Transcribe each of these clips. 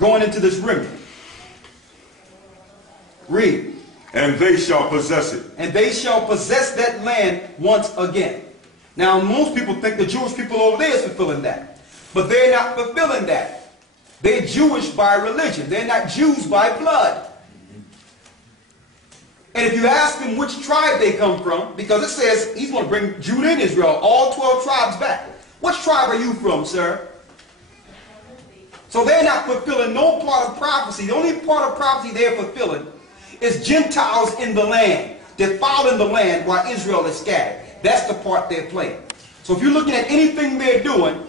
going into this remnant. Read. And they shall possess it. And they shall possess that land once again. Now, most people think the Jewish people over there is fulfilling that. But they're not fulfilling that. They're Jewish by religion. They're not Jews by blood. And if you ask them which tribe they come from, because it says he's going to bring Judah and Israel, all 12 tribes back. Which tribe are you from, sir? So they're not fulfilling no part of prophecy. The only part of prophecy they're fulfilling is Gentiles in the land, defiling the land while Israel is scattered. That's the part they're playing. So if you're looking at anything they're doing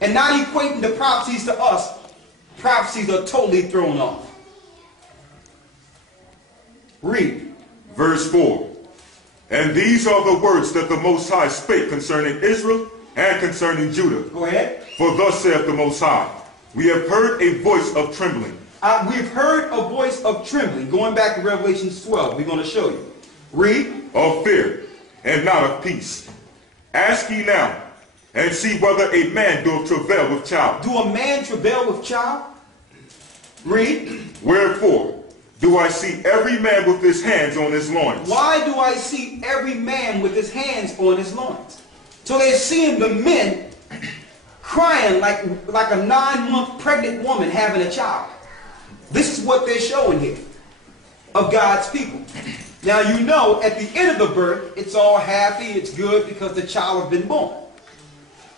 and not equating the prophecies to us, prophecies are totally thrown off. Read. Verse 4. And these are the words that the Most High spake concerning Israel and concerning Judah. Go ahead. For thus saith the Most High, we have heard a voice of trembling. We've heard a voice of trembling. Going back to Revelation 12, we're going to show you. Read. Of fear, and not of peace. Ask ye now, and see whether a man doeth travail with child. Do a man travail with child? Read. Wherefore do I see every man with his hands on his loins? Why do I see every man with his hands on his loins? So they're seeing the men crying like a 9-month pregnant woman having a child. This is what they're showing here of God's people. Now you know at the end of the birth, it's all happy, it's good because the child has been born.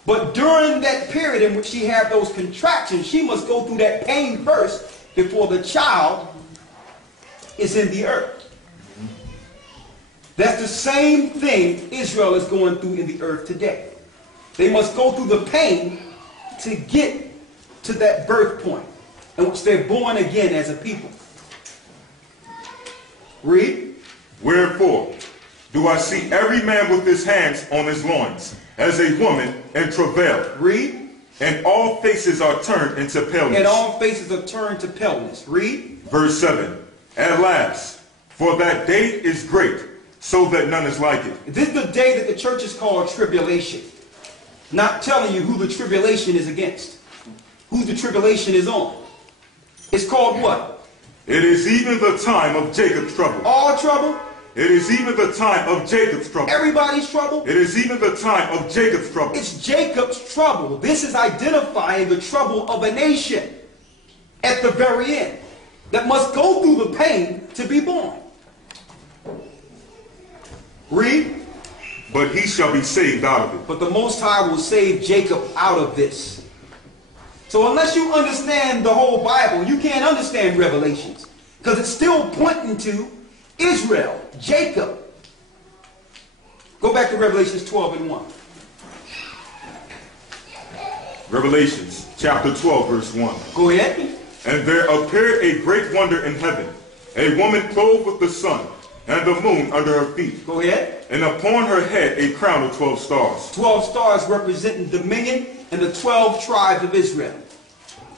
But during that period in which she had those contractions, she must go through that pain first before the child is in the earth. That's the same thing Israel is going through in the earth today. They must go through the pain to get to that birth point in which they're born again as a people. Read. Wherefore do I see every man with his hands on his loins, as a woman in travail. Read. And all faces are turned into paleness. And all faces are turned to paleness. Read. Verse 7. At last, for that day is great, so that none is like it. This is the day that the church is called tribulation. Not telling you who the tribulation is against. Who the tribulation is on. It's called what? It is even the time of Jacob's trouble. All trouble? It is even the time of Jacob's trouble. Everybody's trouble? It is even the time of Jacob's trouble. It's Jacob's trouble. This is identifying the trouble of a nation at the very end that must go through the pain to be born. Read. But he shall be saved out of it. But the Most High will save Jacob out of this. So unless you understand the whole Bible, you can't understand Revelations. Because it's still pointing to Israel, Jacob. Go back to Revelations 12 and 1. Revelations chapter 12 verse 1. Go ahead. And there appeared a great wonder in heaven, a woman clothed with the sun, and the moon under her feet. Go ahead. And upon her head a crown of 12 stars. 12 stars representing dominion and the 12 tribes of Israel.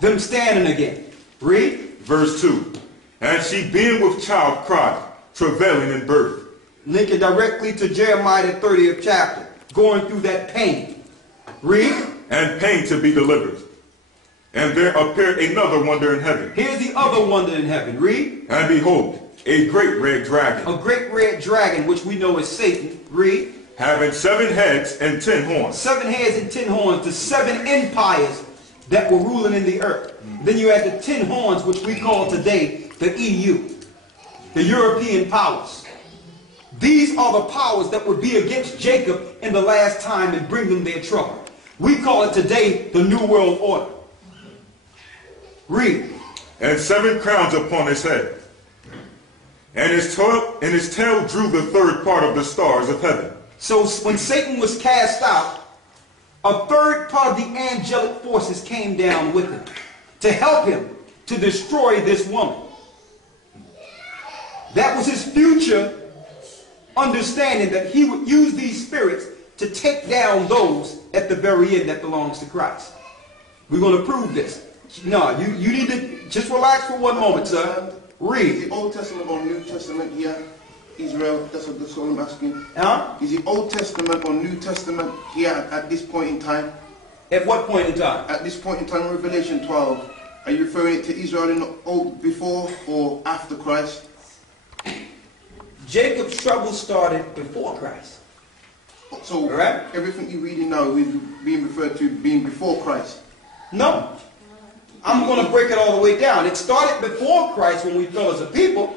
Them standing again. Read. Verse 2. And she being with child cried, travailing in birth. Linking directly to Jeremiah the 30th chapter. Going through that pain. Read. And pain to be delivered. And there appeared another wonder in heaven. Here's the other wonder in heaven. Read. And behold, a great red dragon. A great red dragon, which we know is Satan. Read. Having 7 heads and 10 horns. 7 heads and 10 horns. The 7 empires that were ruling in the earth. Then you add the 10 horns, which we call today the EU. The European powers. These are the powers that would be against Jacob in the last time and bring them their trouble. We call it today the New World Order. Read. And 7 crowns upon his head. And his tail drew the third part of the stars of heaven. So when Satan was cast out, a third part of the angelic forces came down with him to help him to destroy this woman. That was his future understanding, that he would use these spirits to take down those at the very end that belongs to Christ. We're going to prove this. No, you need to just relax for one moment, sir. Read. Is the Old Testament or New Testament here? Israel, that's what I'm asking. Huh? Is the Old Testament or New Testament here at this point in time? At what point in time? At this point in time, Revelation 12, Are you referring it to Israel in the old before or after Christ? Jacob's trouble started before Christ. So Right? everything you're reading now is being referred to being before Christ. No. I'm going to break it all the way down. It started before Christ when we fell as a people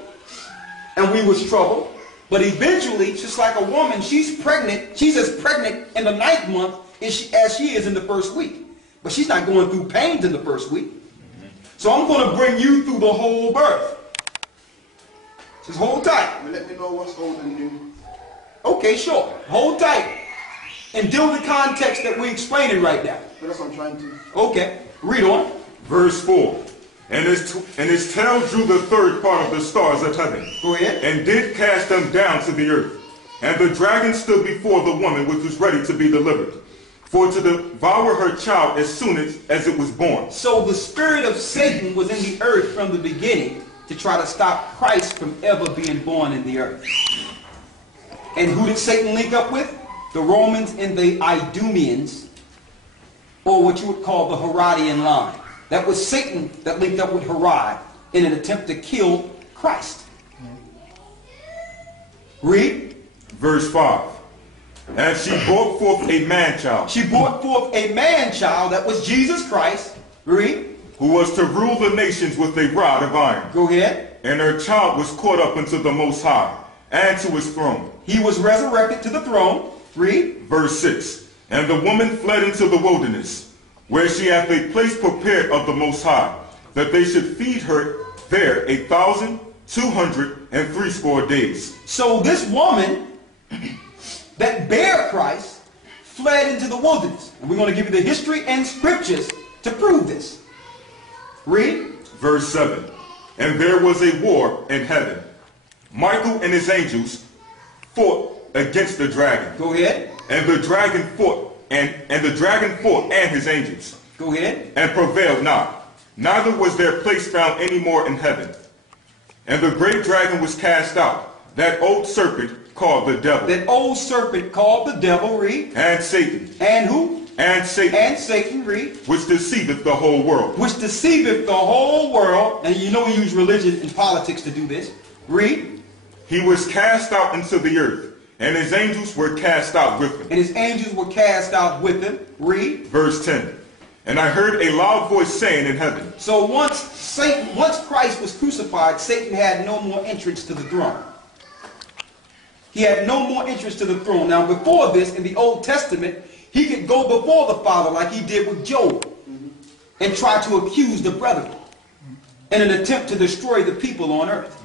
and we was troubled. But eventually, just like a woman, she's pregnant. She's as pregnant in the 9th month as she is in the 1st week. But she's not going through pains in the 1st week. So I'm going to bring you through the whole birth. Just hold tight. Well, let me know what's old and new. Okay, sure. Hold tight. And deal with the context that we're explaining right now. But that's what I'm trying to. Okay. Read on. Verse 4. And his tail drew the third part of the stars of heaven, Go ahead. and did cast them down to the earth. And the dragon stood before the woman which was ready to be delivered, for to devour her child as soon as it was born. So the spirit of Satan was in the earth from the beginning to try to stop Christ from ever being born in the earth. And who did Satan link up with? The Romans and the Idumeans, or what you would call the Herodian line. That was Satan that linked up with Herod in an attempt to kill Christ. Read. Verse 5. And she brought forth a man-child, She brought forth a man-child, that was Jesus Christ. Read. who was to rule the nations with a rod of iron. Go ahead. And her child was caught up into the Most High, and to his throne. He was resurrected to the throne. Read. Verse 6. And the woman fled into the wilderness, where she hath a place prepared of the Most High, that they should feed her there 1,260 days. So this woman that bare Christ fled into the wilderness. And we're going to give you the history and scriptures to prove this. Read. Verse 7. And there was a war in heaven. Michael and his angels fought against the dragon. Go ahead. And the dragon fought, and his angels, Go ahead. and prevailed not. Neither was their place found any more in heaven. And the great dragon was cast out, that old serpent called the devil. That old serpent called the devil. Read. And Satan. And who? And Satan. And Satan. Read. Which deceiveth the whole world. Which deceiveth the whole world. And you know we use religion and politics to do this. Read. He was cast out into the earth, and his angels were cast out with him. And his angels were cast out with him. Read. Verse 10. And I heard a loud voice saying in heaven. So once Christ was crucified, Satan had no more entrance to the throne. He had no more entrance to the throne. Now before this, in the Old Testament, he could go before the Father like he did with Job and try to accuse the brethren in an attempt to destroy the people on earth.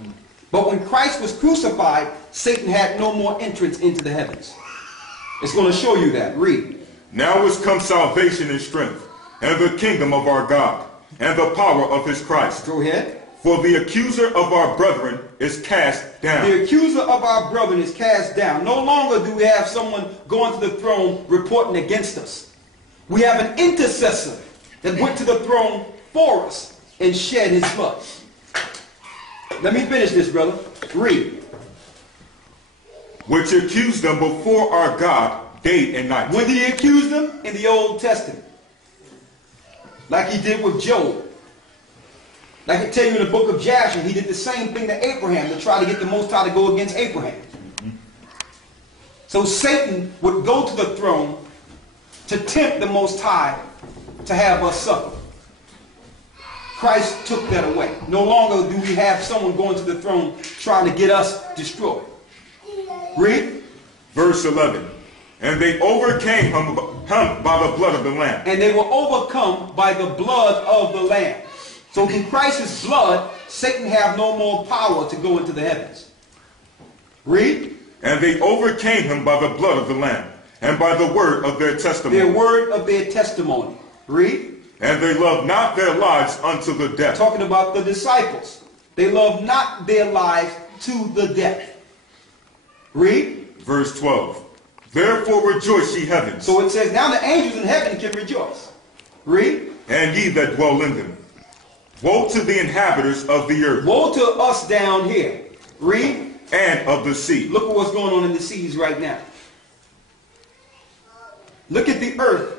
But when Christ was crucified, Satan had no more entrance into the heavens. It's going to show you that. Read. Now is come salvation and strength, and the kingdom of our God, and the power of his Christ. Go ahead. For the accuser of our brethren is cast down. The accuser of our brethren is cast down. No longer do we have someone going to the throne reporting against us. We have an intercessor that went to the throne for us and shed his blood. Let me finish this, brother. Read. Which accused them before our God day and night. When did he accuse them? In the Old Testament. Like he did with Job. Like I tell you in the book of Jasher, he did the same thing to Abraham to try to get the Most High to go against Abraham. So Satan would go to the throne to tempt the Most High to have us suffer. Christ took that away. No longer do we have someone going to the throne trying to get us destroyed. Read. Verse 11. And they overcame him by the blood of the Lamb. And they were overcome by the blood of the Lamb. So through Christ's blood, Satan have no more power to go into the heavens. Read. And they overcame him by the blood of the Lamb, and by the word of their testimony. Their word of their testimony. Read. And they loved not their lives unto the death. Talking about the disciples. They loved not their lives to the death. Read. Verse 12. Therefore rejoice, ye heavens. So it says, now the angels in heaven can rejoice. Read. And ye that dwell in them. Woe to the inhabitants of the earth. Woe to us down here. Read. And of the sea. Look at what's going on in the seas right now. Look at the earth.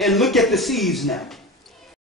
And look at the seas now.